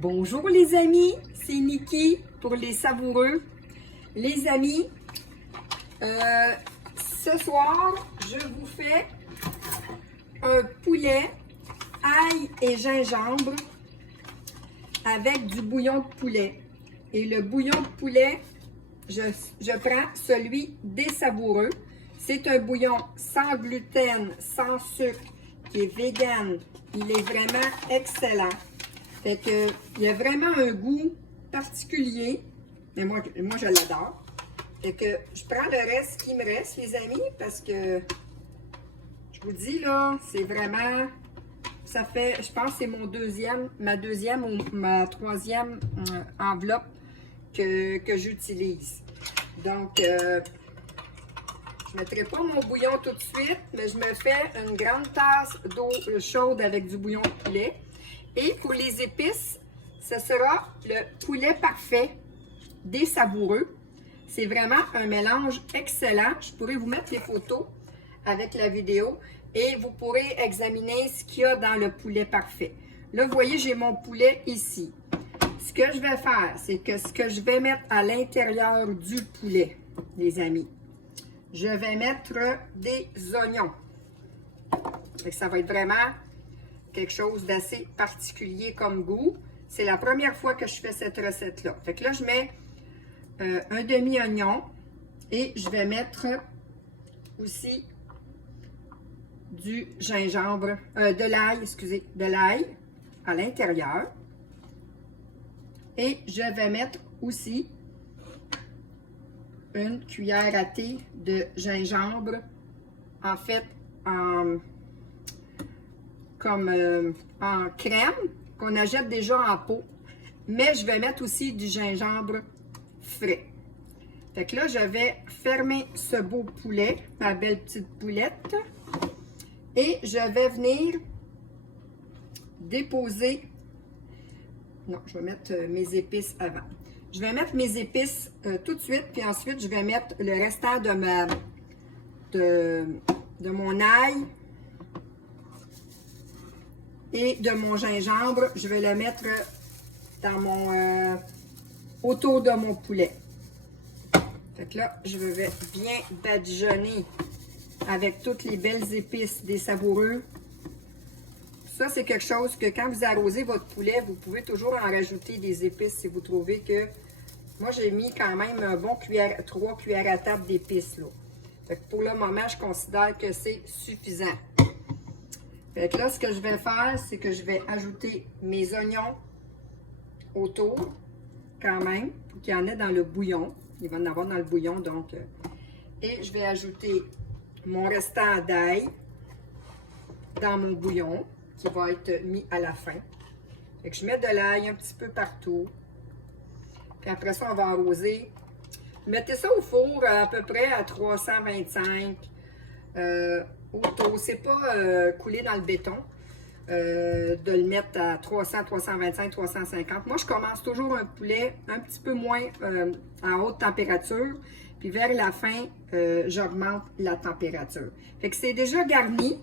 Bonjour les amis, c'est Niki pour les savoureux. Les amis, ce soir, je vous fais un poulet, ail et gingembre avec du bouillon de poulet. Et le bouillon de poulet, je prends celui des savoureux. C'est un bouillon sans gluten, sans sucre, qui est vegan. Il est vraiment excellent. Fait que, il y a vraiment un goût particulier, mais moi je l'adore. Fait que je prends le reste qui me reste, les amis, parce que je vous dis là, c'est vraiment, ça fait, je pense que c'est ma deuxième ou ma troisième enveloppe que j'utilise. Donc, je ne mettrai pas mon bouillon tout de suite, mais je me fais une grande tasse d'eau chaude avec du bouillon de poulet. Et pour les épices, ce sera le poulet parfait des savoureux. C'est vraiment un mélange excellent. Je pourrais vous mettre les photos avec la vidéo et vous pourrez examiner ce qu'il y a dans le poulet parfait. Là, vous voyez, j'ai mon poulet ici. Ce que je vais faire, c'est que ce que je vais mettre à l'intérieur du poulet, les amis, je vais mettre des oignons. Et ça va être vraiment quelque chose d'assez particulier comme goût. C'est la première fois que je fais cette recette-là. Fait que là, je mets un demi-oignon et je vais mettre aussi du gingembre, de l'ail, excusez, de l'ail à l'intérieur. Et je vais mettre aussi une cuillère à thé de gingembre, en fait, en crème qu'on achète déjà en pot, mais je vais mettre aussi du gingembre frais. Fait que là, je vais fermer ce beau poulet, ma belle petite poulette, et je vais venir déposer, non, je vais mettre mes épices avant. Je vais mettre mes épices tout de suite, puis ensuite, je vais mettre le restant de mon ail et de mon gingembre. Je vais le mettre dans autour de mon poulet. Fait que là, je vais bien badigeonner avec toutes les belles épices des savoureux. Ça, c'est quelque chose que quand vous arrosez votre poulet, vous pouvez toujours en rajouter des épices si vous trouvez que... Moi, j'ai mis quand même un bon 3 cuillères à table d'épices, là. Fait que pour le moment, je considère que c'est suffisant. Fait que là, ce que je vais faire, c'est que je vais ajouter mes oignons autour, quand même, pour qu'il y en ait dans le bouillon. Il va y en avoir dans le bouillon, donc. Et je vais ajouter mon restant d'ail dans mon bouillon, qui va être mis à la fin. Fait que je mets de l'ail un petit peu partout. Puis après ça, on va arroser. Mettez ça au four à peu près à 325 autour. C'est pas coulé dans le béton de le mettre à 300, 325, 350. Moi, je commence toujours un poulet un petit peu moins à haute température. Puis vers la fin, j'augmente la température. Fait que c'est déjà garni.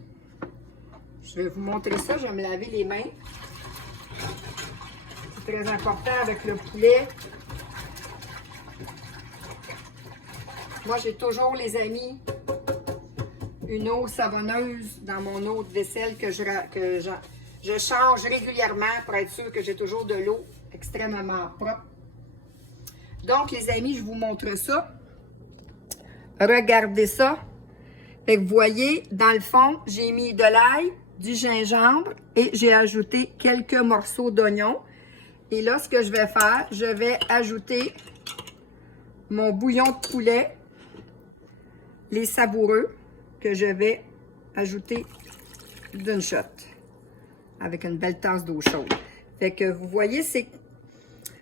Je vais vous montrer ça. Je vais me laver les mains. C'est très important avec le poulet. Moi, j'ai toujours, les amis, une eau savonneuse dans mon eau de vaisselle que je change régulièrement pour être sûr que j'ai toujours de l'eau extrêmement propre. Donc, les amis, je vous montre ça. Regardez ça. Fait que vous voyez, dans le fond, j'ai mis de l'ail, du gingembre et j'ai ajouté quelques morceaux d'oignon. Et là, ce que je vais faire, je vais ajouter mon bouillon de poulet, les savoureux, que je vais ajouter d'une shot avec une belle tasse d'eau chaude. Fait que vous voyez,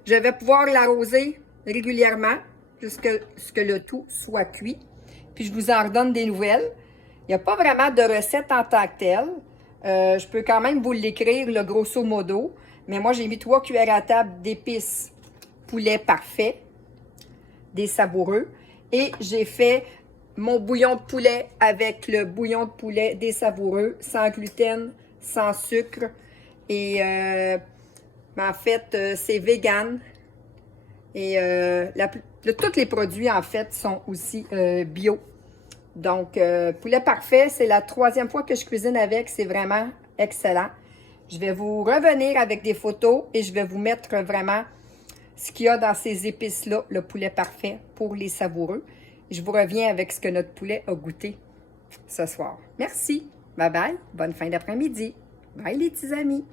je vais pouvoir l'arroser régulièrement jusqu'à ce que le tout soit cuit. Puis je vous en redonne des nouvelles. Il n'y a pas vraiment de recette en tant que telle. Je peux quand même vous l'écrire, le grosso modo. Mais moi, j'ai mis 3 cuillères à table d'épices poulet parfait, des savoureux. Et j'ai fait mon bouillon de poulet avec le bouillon de poulet des savoureux, sans gluten, sans sucre. Et Mais en fait, c'est vegan. Et tous les produits, en fait, sont aussi bio. Donc, poulet parfait, c'est la 3e fois que je cuisine avec. C'est vraiment excellent. Je vais vous revenir avec des photos et je vais vous mettre vraiment ce qu'il y a dans ces épices-là, le poulet parfait pour les savoureux. Je vous reviens avec ce que notre poulet a goûté ce soir. Merci. Bye bye. Bonne fin d'après-midi. Bye les petits amis.